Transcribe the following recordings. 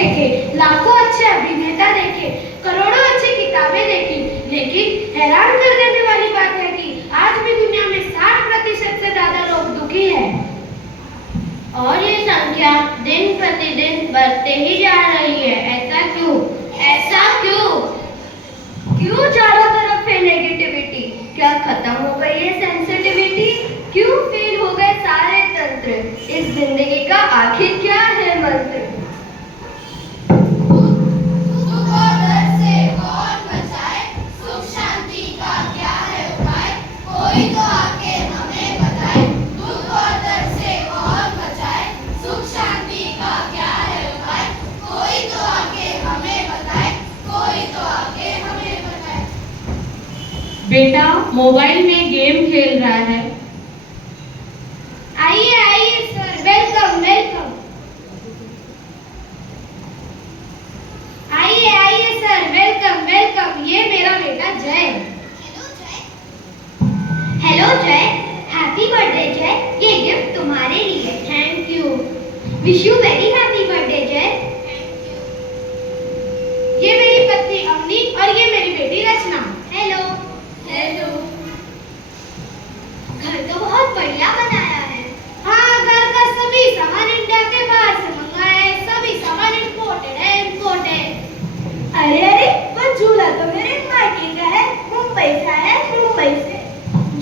देखे, लाखों अच्छे अभिनेता देखे, करोड़ों अच्छी किताबें देखी, लेकिन हैरान कर देने वाली बात है कि आज भी दुनिया में 60% से ज्यादा लोग दुखी हैं। और ये संख्या दिन प्रतिदिन बढ़ते ही जा रही है। ऐसा क्यों? ऐसा क्यों? क्यों चारों तरफ है नेगेटिविटी? क्या खत्म हो गई है सेंसिटिविटी? क्यों फेल हो गए सारे तंत्र? इस जिंदगी का आखिर क्या है मंत्र? दुख और दर्द से कौन बचाए, सुख शांति का क्या है उपाय, कोई तो आके हमें बताए। दुख और दर्द से कौन बचाए, सुख शांति का क्या है उपाय, कोई तो आके हमें बताए, कोई तो आके हमें बताए। बेटा मोबाइल में गेम खेल रहा है। आइए आइए सर, वेलकम वेलकम। आइए आइए सर, वेलकम वेलकम। ये मेरा बेटा जय। हेलो जय, हैप्पी बर्थडे जय। ये गिफ्ट तुम्हारे लिए। Thank you. Wish you very happy birthday जय। ये मेरी पत्नी अवनी और ये मेरी बेटी रचना। हेलो। हेलो। घर तो बहुत बढ़िया बनाया है। हाँ, घर का सभी सामान इंडिया के बाहर से मंगाया है। सभी सामान इंपोर्टेड है, इंपोर्टेड। अरे अरे, वो झूला तो मेरे मायके का है, मुंबई से है, मुंबई से।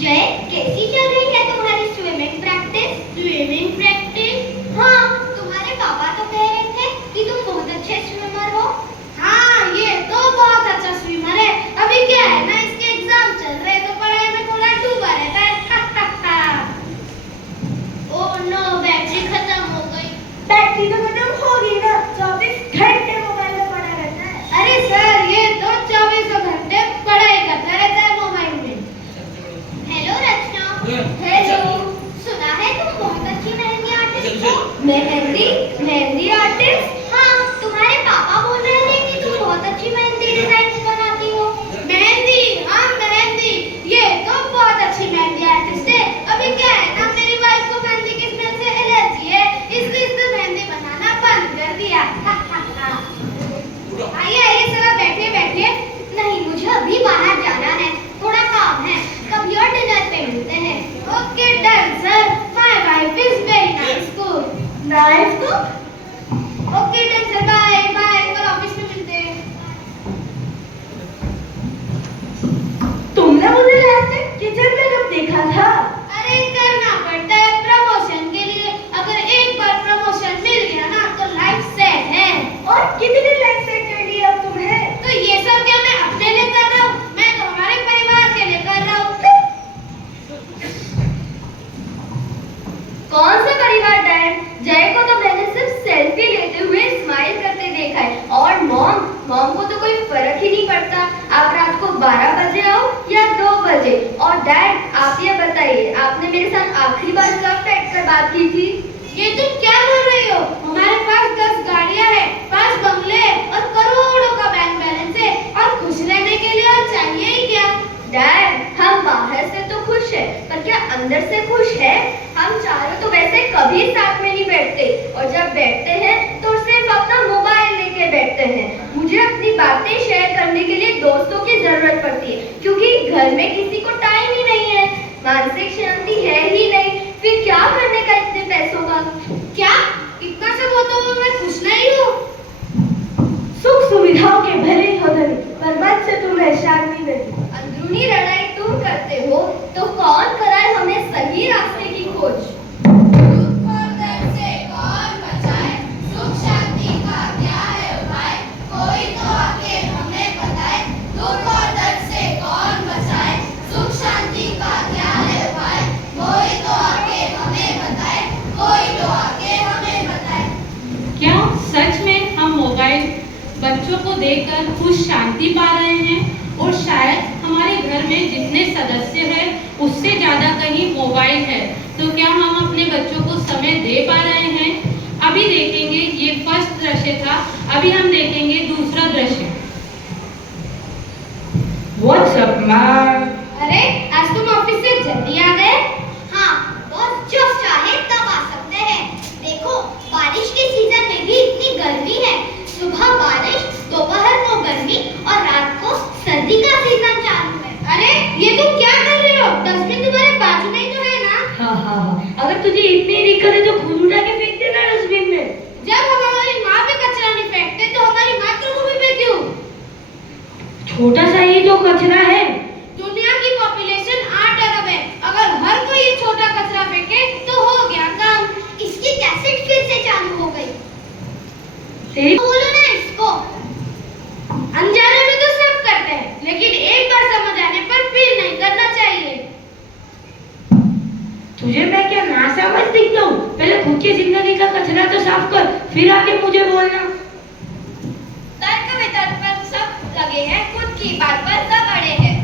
जय, कैसी चल रही है तुम्हारी स्विमिंग प्रैक्टिस? Swimming practice? हाँ, तुम्हारे पापा तो कह रहे थे कि तुम बहुत अच्छे स्विमर हो। हाँ, ये तो बहुत अच्छा स्विमर है। अभी क्या है ना, इसके एग्जाम चल रहे हैं तो पढ़ाई में थोड़ा डूबा रहता है। ओह नो, बैटरी खत्म हो गई। बैटरी तो खत्म होगी ना, 24 घंटे मोबाइल में पड़ा रहता है। अरे सर, ये तो 24 घंटे पढ़ाई करता रहता है मोबाइल में। हेलो रचना। हेलो। सुना है तुम बहुत अच्छी मेहंदी आर्टिस्ट हो। मेहंदी? मेहंदी आर्टिस्ट? हाँ, तुम्हारे पापा बोल रहे थे कि तुम बहुत अच्छी मेहंदी डिजाइन बनाती हो। मेहंदी? हाँ, मेहंदी। ये तो बहुत अच्छी मेहंदी आर्टिस्ट है। अभी क्या है ना, मेरी वाइफ को मेहंदी की स्मेल से एलर्जी है, इसलिए इसने मेहंदी बनाना बंद कर दिया। आइए आइए सर, बैठिए बैठिए। नहीं, मुझे अभी बाहर जाना है, थोड़ा काम है। कभी और डिनर पे मिलते हैं। Okay done sir, my wife is very nice cook. Nice cook? Okay done sir, bye bye, कल ऑफिस में मिलते हैं। तुमने मुझे लास्ट टाइम किचन में कब देखा था? अरे करना पड़ता है प्रमोशन के लिए। अगर एक बार प्रमोशन मिल गया ना तो लाइफ सेट है। और कितनी लाइफ सेट कर ली अब तुम्हें? तो ये सब क्या मैं अपने लिए कर रहा हूँ, मैं तो हमारे परिवार के लिए कर रहा हूँ। कौन सा परिवार डैड? जय को तो मैंने सिर्फ सेल्फी लेते हुए स्माइल करते देखा है। और मॉम को तो कोई फर्क ही नहीं पड़ता, आप रात को 12 बजे आओ या 2 बजे। और डैड आप ये बताइए, आपने मेरे साथ आखिरी बार कब बैठकर बात की थी? ये तुम क्या बोल रही हो? हमारे पास 10 गाड़ियां हैं, 5 बंगले और करोड़ों का बैंक बैलेंस है, और खुश रहने के लिए और चाहिए ही क्या? डैड, हम बाहर से तो खुश है, पर क्या अंदर से खुश है? हम चारों तो वैसे कभी साथ में नहीं बैठते, और जब बैठते हैं तो सिर्फ अपना मोबाइल लेके बैठते हैं। मुझे अपनी बातें शेयर करने के लिए दोस्तों की जरूरत पड़ती है, क्योंकि घर में किसी को टाइम ही नहीं है। मानसिक शांति है ही नहीं, फिर क्या करने का इतने पैसों का? क्या इतना सब होता हुआ मैं खुश नहीं हूँ? सुख सुविधाओं के भले ही हो धनी, पर मन से तुम्हें शांति नहीं। अंदरूनी लड़ाई तुम करते हो तो कौन कराए हमें सही रास्ते की खोज? दुख और दर्द से कौन बचाए, सुख शांति का क्या है उपाय, कोई तो आके हमें बताए। दुख और दर्द से कौन बचाए, सुख शांति का क्या है उपाय, कोई तो आके हमें बताए, कोई तो आके हमें बताए। क्या सच में हम मोबाइल बच्चों को देकर खुश शांति पा रहे हैं? और शायद हमारे घर में जितने सदस्य हैं उससे ज़्यादा कहीं मोबाइल है, तो क्या हम अपने बच्चों को समय दे पा रहे हैं? अभी देखेंगे, ये फर्स्ट दृश्य था, अभी हम देखेंगे दूसरा दृश्य। What's up, man? अरे आज तुम ऑफिस से जल्दी आ गए? हाँ, बॉस जब चाहे तब आ सकते हैं। देखो, बारिश के सीजन में भी इतनी गर्मी है, छोटा सा ही तो कचरा है। दुनिया की पॉपुलेशन 8 अरब है। अगर हर कोई ये छोटा कचरा फेंके तो हो गया काम। इसकी कैसेट फिर से चालू हो गई। तेरी बोलो ना इसको। अनजाने में तो सब करते हैं, लेकिन एक बार समझ आने पर फिर नहीं करना चाहिए। तुझे मैं क्या नासमझ दिखता हूँ? पहले खुद की जिंदगी का कचरा तो साफ कर, फिर आके मुझे बोलना। तर्क वितर्क पर सब लगे हैं, खुद की बात पर सब अड़े हैं।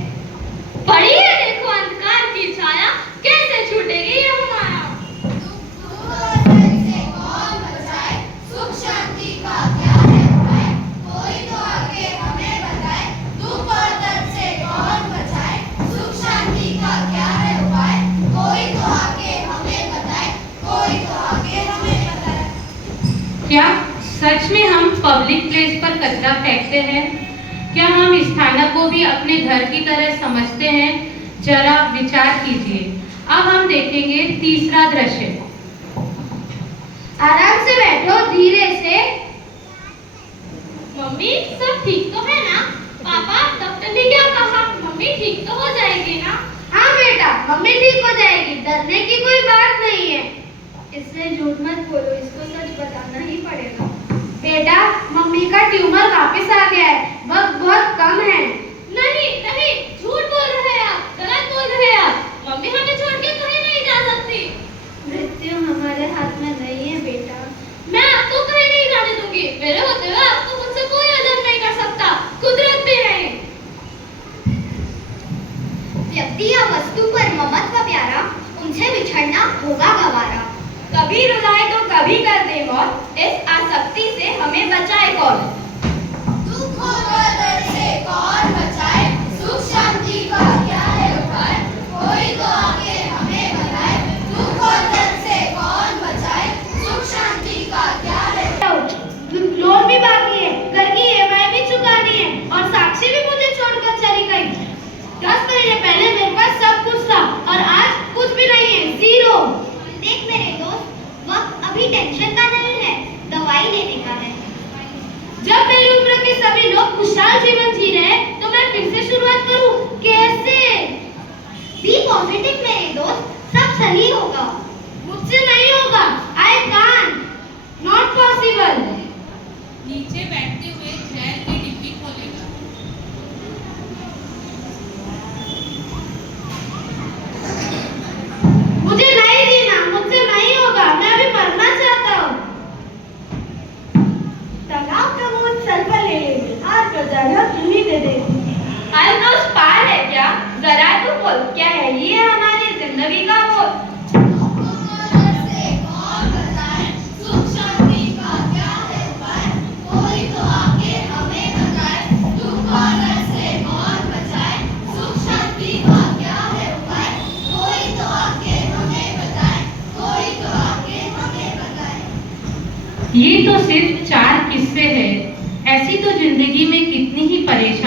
पढ़िए देखो अंधकार की छाया कैसे छूटेगी ये हमारा। दुख और दर्द से कौन बचाए, सुख शांति का क्या है उपाय, कोई तो आके हमें बताए। दुख और दर्द से कौन बचाए, सुख शांति का क्या है उपाय, कोई तो आके हमें बताए, कोई तो आके हमें बताए। क्या सच में हम पब्लिक प्लेस पर कचरा फेंकते हैं? क्या हम इस स्थानक को भी अपने घर की तरह समझते हैं? जरा विचार कीजिए। अब हम देखेंगे तीसरा दृश्य। आराम से बैठो, धीरे से। मम्मी सब ठीक तो है ना? पापा डॉक्टर ने क्या कहा? मम्मी ठीक तो हो जाएगी ना? हाँ बेटा, मम्मी ठीक हो जाएगी, डरने की कोई बात नहीं है। इससे झूठ मत बोलो, इसको सच बताना ही पड़ेगा। बेटा, मम्मी का ट्यूमर वापस आ गया है, वक्त बहुत कम है। नहीं नहीं, झूठ बोल रहे हैं आप, गलत बोल रहे हैं आप। मम्मी हमें छोड़ के कहीं नहीं जा सकती। मृत्यु हमारे हाथ में नहीं है बेटा। मैं आपको कहीं नहीं जाने दूंगी। मेरे होते हुए आपको मुझसे कोई अलग नहीं कर सकता, कुदरत भी नहीं। व्यक्ति या वस्तु पर ममत्व प्यारा, उनसे बिछड़ना होगा गवारा। कभी रुलाए तो कभी कर दे मौत, इस आसक्ति से हमें बचाए कौन। दुख और दर्द से कौन बचाए, सुख शांति का क्या है उपाय, कोई तो आके हमें बताए। दुख और दर्द से कौन बचाए, सुख शांति का क्या है। लोन भी बाकी है, घर की EMI भी चुकानी है और साक्षी भी मुझे छोड़कर चली गई। 10 महीने पहले मेरे पास सब कुछ था और आज कुछ भी नहीं है, जीरो। देख मेरे दोस्त, वक्त अभी टेंशन का नहीं है, दवाई लेने का है। जब मेरी उम्र के सभी लोग खुशहाल जीवन जी रहे हैं, तो मैं फिर से शुरुआत करूं? कैसे? बी पॉजिटिव मेरे दोस्त, सब सही होगा। मुझसे नहीं होगा। I can't, not possible। नीचे बैठते हुए जहर की डिब्बी खोलेगा। मुझे नहीं जीना, मुझसे नहीं होगा, मैं अभी मरना चाहता हूँ। तनाव का मूड सल्फर ले लेंगे, हार कर ज्यादा क्यों ही दे दे। अल्फोस पार है क्या? जरा तो बोल, क्या है ये हमारी जिंदगी का बोल। दुख और दर्द से कौन बचाए, सुख शांति का क्या है उपाय, कोई तो आके हमें बताए। दुख और दर्द से कौन बचाए, सुख शांति का क्या है उपाय, कोई तो आके हमें बताए, कोई तो आके हमें बताए। ये तो सिर्फ 4 किस्से हैं। ऐसी तो जिंदगी में कितनी ही परेशानी